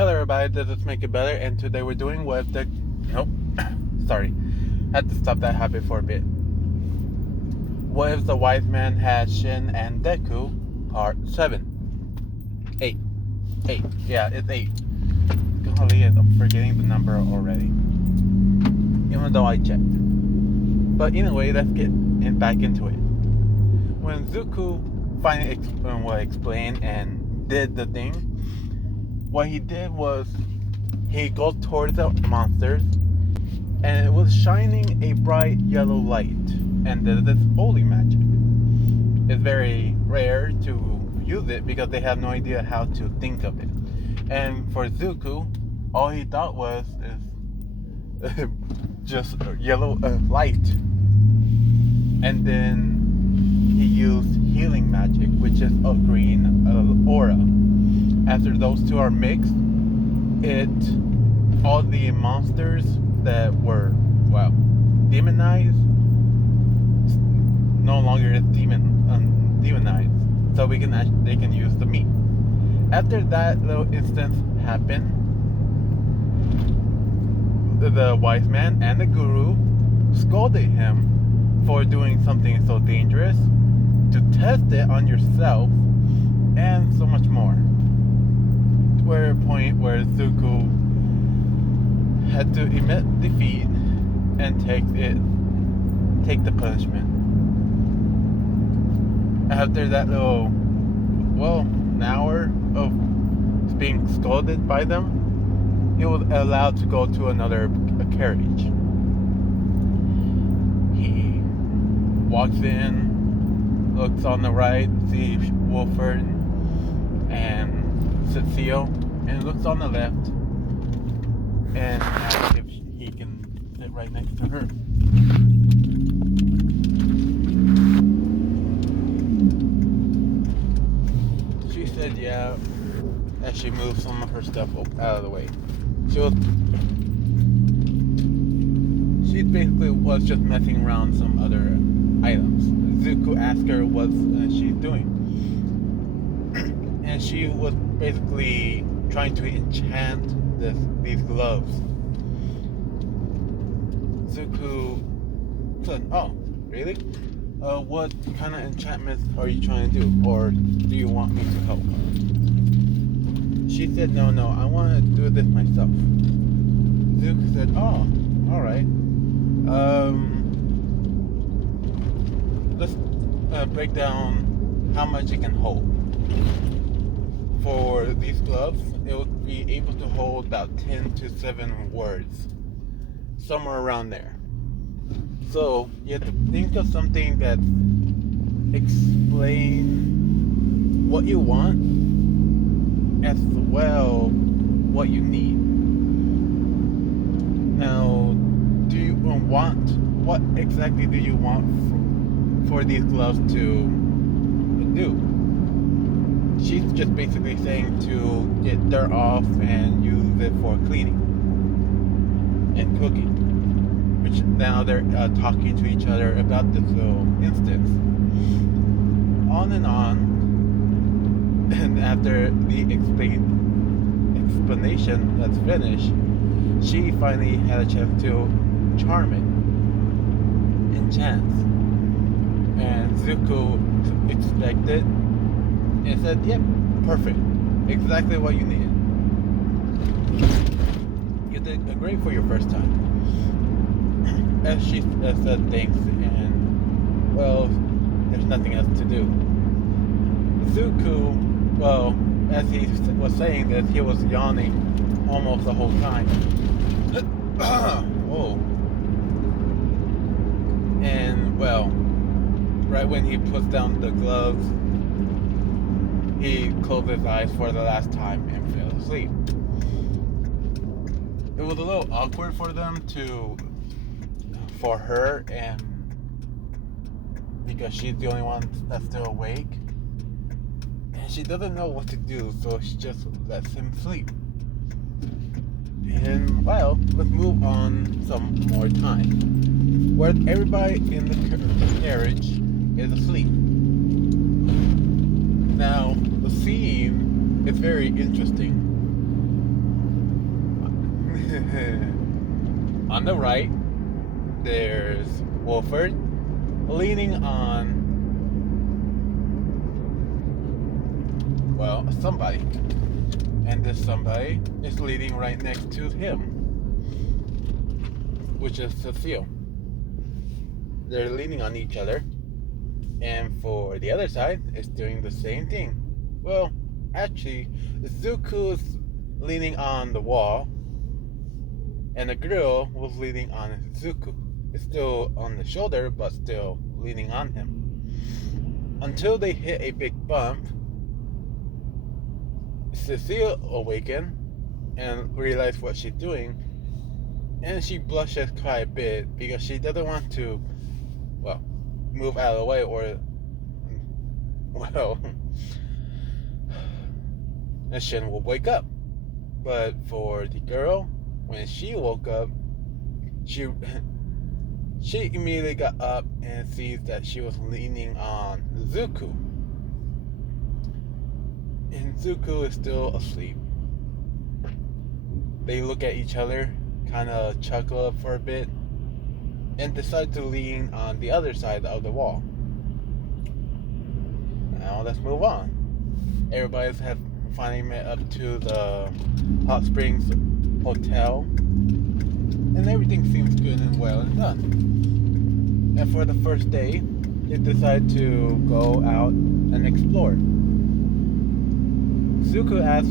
Hello everybody, this is Make It Better, and today we're doing what the... Nope, sorry. Had to stop that habit for a bit. What if the wise man had Shin and Deku, part 7. 8. 8. Yeah, it's 8. Golly, I'm forgetting the number already. Even though I checked. But anyway, let's get back into it. When Zuko finally explained and did the thing, what he did was he goes towards the monsters and it was shining a bright yellow light, and this holy magic. It's very rare to use it because they have no idea how to think of it. And for Zuko, all he thought was is just yellow light. And then he used healing magic, which is a green aura. After those two are mixed, all the monsters that were, demonized, no longer is demonized. So they can use the meat. After that little instance happened, the wise man and the guru scolded him for doing something so dangerous, to test it on yourself, and so much more. To a point where Zuko had to admit defeat and take the punishment. After that little, an hour of being scolded by them, he was allowed to go to another carriage. He walks in, looks on the right, sees Wolford and Cecile, and looks on the left and asks if he can sit right next to her. She said yeah, as she moved some of her stuff out of the way. She basically was just messing around some other items. Zuko asked her what she's doing, and she was basically trying to enchant these gloves. Zuko said, "Oh, really? What kind of enchantments are you trying to do, or do you want me to help?" She said, No, I want to do this myself." Zuko said, "Oh, all right. Let's break down how much it can hold. For these gloves, it would be able to hold about 10 to 7 words, somewhere around there. So you have to think of something that explain what you want, as well what you need. Now, what exactly do you want for these gloves to do?" She's just basically saying to get dirt off and use it for cleaning and cooking. Which now they're talking to each other about this little instance. On and on. And after the explanation that's finished, she finally had a chance to charm it, enchant. And Zuko expected and said, "Yep, perfect. Exactly what you needed. You did great for your first time." As she said thanks, and there's nothing else to do. Zuko, as he was saying this, he was yawning almost the whole time. Oh. And right when he puts down the gloves, he closed his eyes for the last time and fell asleep. It was a little awkward for her, and because she's the only one that's still awake, and she doesn't know what to do, so she just lets him sleep. And let's move on some more time, where everybody in the carriage is asleep. Now, the scene is very interesting. On the right, there's Wolford leaning on, well, somebody. And this somebody is leaning right next to him, which is Cecile. They're leaning on each other. And for the other side, it's doing the same thing. Well, actually, Zuko is leaning on the wall, and the girl was leaning on Zuko. It's still on the shoulder, but still leaning on him. Until they hit a big bump, Cecile awakens and realizes what she's doing, and she blushes quite a bit because she doesn't want to, well, move out of the way or, well, and Shin will wake up. But for the girl, when she woke up, she immediately got up and sees that she was leaning on Zuko. And Zuko is still asleep. They look at each other, kind of chuckle for a bit, and decide to lean on the other side of the wall. Now let's move on. Everybody's finally met up to the Hot Springs Hotel, and everything seems good and well and done. And for the first day, they decide to go out and explore. Zuko asks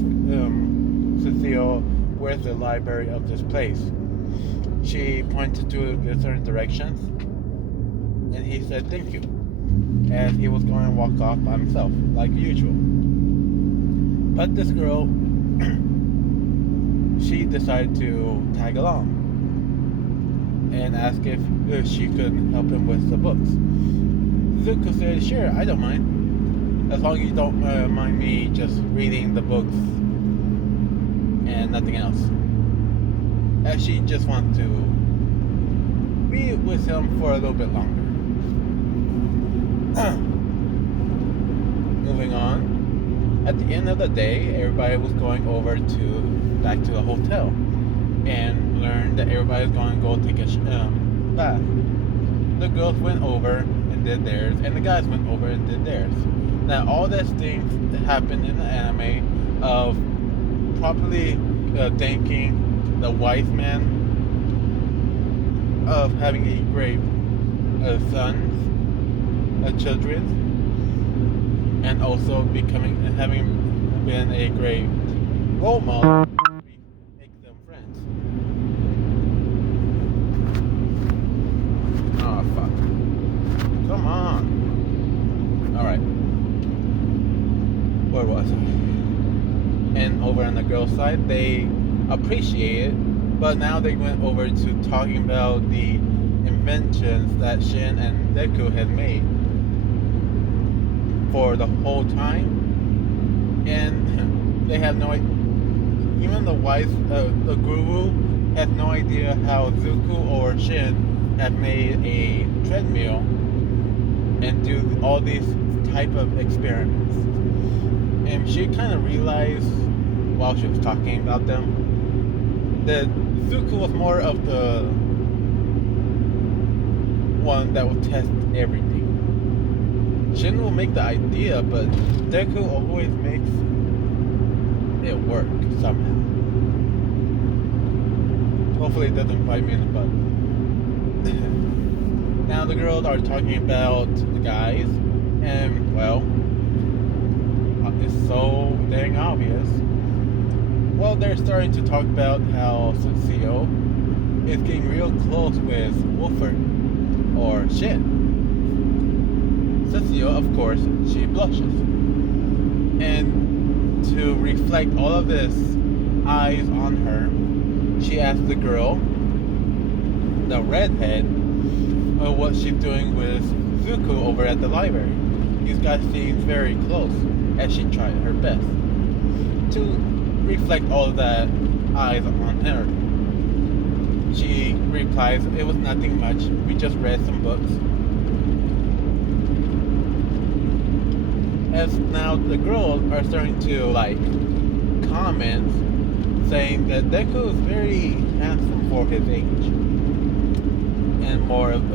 Cecile where's the library of this place. She pointed to certain directions, and he said thank you, as he was going to walk off by himself, like usual. But this girl, she decided to tag along and ask if she could help him with the books. Zuko said, sure, I don't mind, as long as you don't mind me just reading the books and nothing else. As she just wants to be with him for a little bit longer. Moving on, at the end of the day, everybody was going over back to the hotel and learned that everybody was going to go take a bath. The girls went over and did theirs, and the guys went over and did theirs. Now, all these things that happened in the anime of properly thanking the wise man, of having a great sons, children, and also having been a great role model, make them friends. Oh fuck! Come on! All right, where was I? And over on the girls' side, they appreciate it, but now they went over to talking about the inventions that Shin and Deku had made for the whole time, and they have no, even the guru has no idea how Zuko or Shin have made a treadmill and do all these type of experiments. And she kind of realized while she was talking about them that Zuko was more of the one that will test everything. Shin will make the idea, but Deku always makes it work somehow. Hopefully it doesn't bite me in the butt. Now the girls are talking about the guys, and well, it's so dang obvious. Well, they're starting to talk about how Cecile is getting real close with Wolford, or Shin. Cecile, of course, she blushes. And to reflect all of this eyes on her, she asks the girl, the redhead, what she's doing with Zuko over at the library. These guys seem very close, as she tried her best to reflect all of that eyes on her. She replies, it was nothing much, we just read some books. As now the girls are starting to comment, saying that Deku is very handsome for his age and more of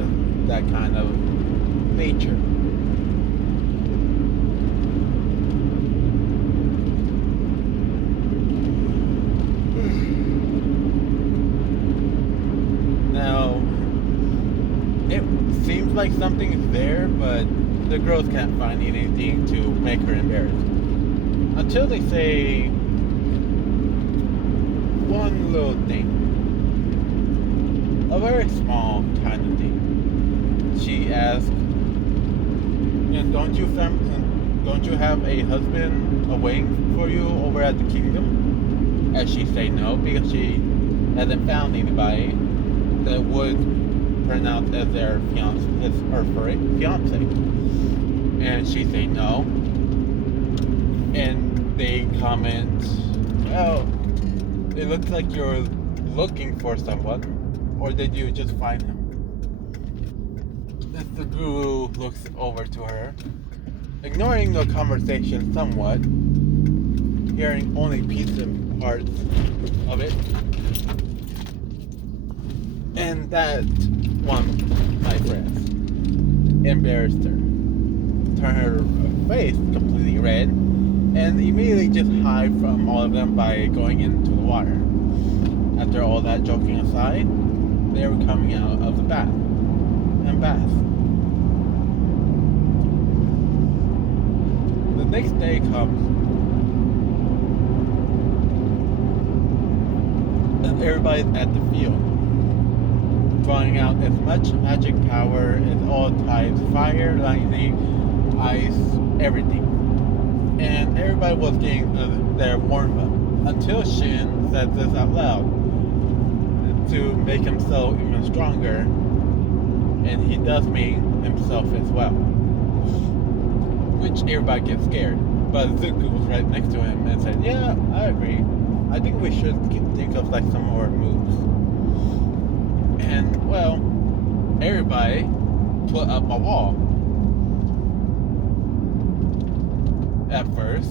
that kind of nature. Now, it seems like something is there, but the girls can't find anything to make her embarrassed. Until they say one little thing. A very small kind of thing. She asked, and don't you have a husband awaiting for you over at the kingdom? And she say no, because she hasn't found anybody that would pronounce as their fiance, fiance. And she say no. And they comment, well, it looks like you're looking for someone, or did you just find him? As the guru looks over to her, ignoring the conversation somewhat, hearing only pieces and parts of it. And that one, my friends, embarrassed her. Turned her face completely red, and immediately just hide from all of them by going into the water. After all that joking aside, they were coming out of the bath. The next day comes, and everybody's at the field, drawing out as much magic power as all types: fire, lightning, ice, everything. And everybody was getting their warm up until Shin said this out loud to make himself even stronger, and he does mean himself as well, which everybody gets scared. But Zuko was right next to him and said, "Yeah, I agree. I think we should think of like some more moves." And well, everybody put up a wall at first,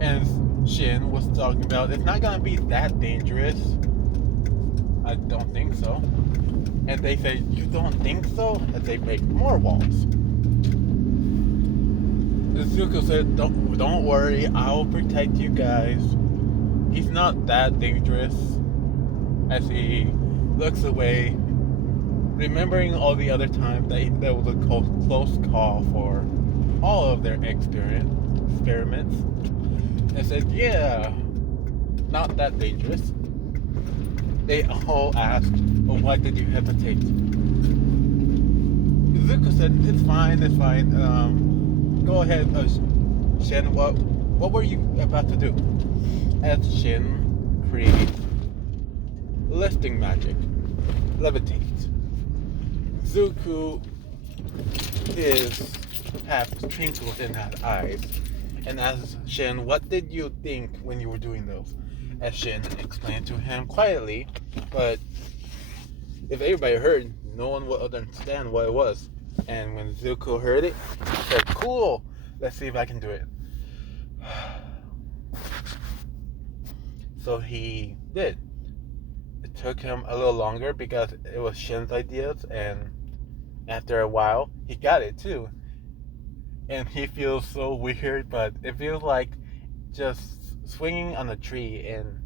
and Shin was talking about it's not gonna be that dangerous. I don't think so. And they say, "You don't think so?" And they make more walls. Zuko said, don't worry, I'll protect you guys. He's not that dangerous." As he looks away, remembering all the other times that there was a close call for all of their experiments, and said, "Yeah, not that dangerous." They all asked, "Well, why did you hesitate?" Zuko said, it's fine. Go ahead, Shin, what were you about to do?" As Shin creates lifting magic, levitates. Zuko is half twinkles in his eyes, and asks Shin, "What did you think when you were doing those?" As Shin explained to him quietly, but if everybody heard, no one would understand what it was. And when Zuko heard it, he said, "Cool, let's see if I can do it." So he did. It took him a little longer because it was Shin's ideas, and after a while, he got it too. And he feels so weird, but it feels like just swinging on a tree and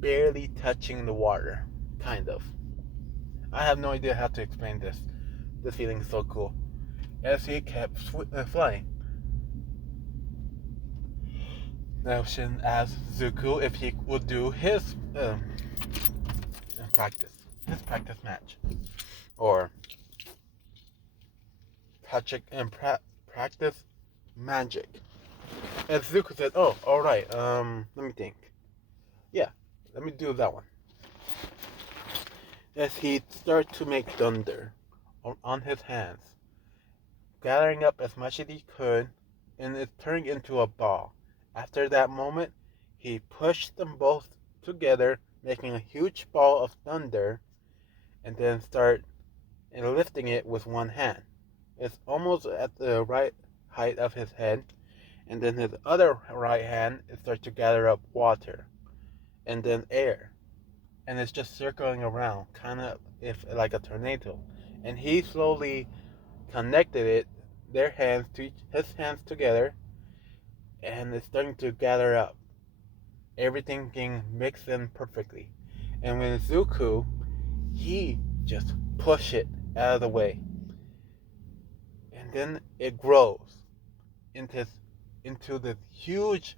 barely touching the water, kind of. I have no idea how to explain this. This feeling is so cool. As he kept flying. Now Shin asked Zuko if he would do his practice match, or practice magic. And Zuko said, "Oh, all right. Let me think. Yeah, let me do that one." As he started to make thunder on his hands, gathering up as much as he could, and it turned into a ball. After that moment, he pushed them both together, making a huge ball of thunder, and then started lifting it with one hand. It's almost at the right height of his head, and then his other right hand started to gather up water. and then air, and it's just circling around, kind of if like a tornado. And he slowly connected their hands to his hands together, and it's starting to gather up. Everything being mixed in perfectly. And when Zuko, he just push it out of the way, and then it grows into this huge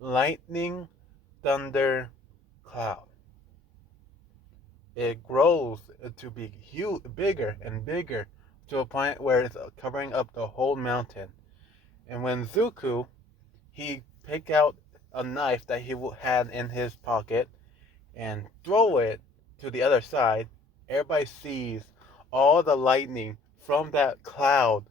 lightning thunder cloud. It grows to be huge, bigger and bigger, to a point where it's covering up the whole mountain. And when Zuko, he picked out a knife that he had in his pocket and throw it to the other side, everybody sees all the lightning from that cloud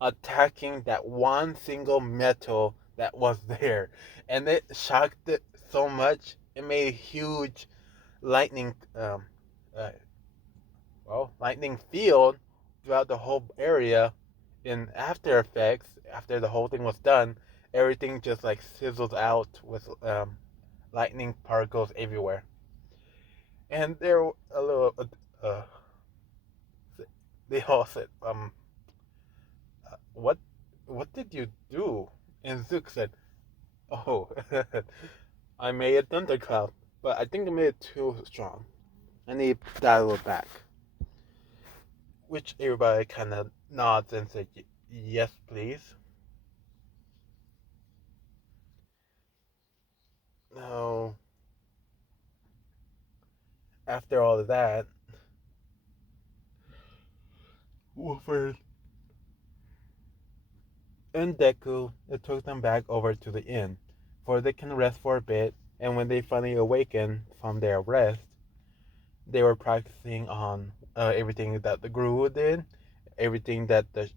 attacking that one single metal that was there. And it shocked it so much, it made a huge lightning uh, lightning field throughout the whole area. In After Effects, after the whole thing was done, everything just like sizzled out with lightning particles everywhere. And they're a little, they all said, what, what did you do? And Zook said, oh, I made a thundercloud, but I think I made it too strong. I need to dial it back. Which everybody kind of nods and said, yes, please. Now, after all of that, Wolford and Deku, it took them back over to the inn, for they can rest for a bit, and when they finally awaken from their rest, they were practicing on everything that the Guru did, everything that the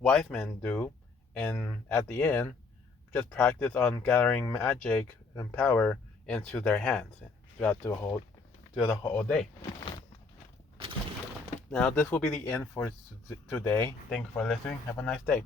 wise men do, and at the end, just practice on gathering magic and power into their hands throughout the whole day. Now, this will be the end for today. Thank you for listening. Have a nice day.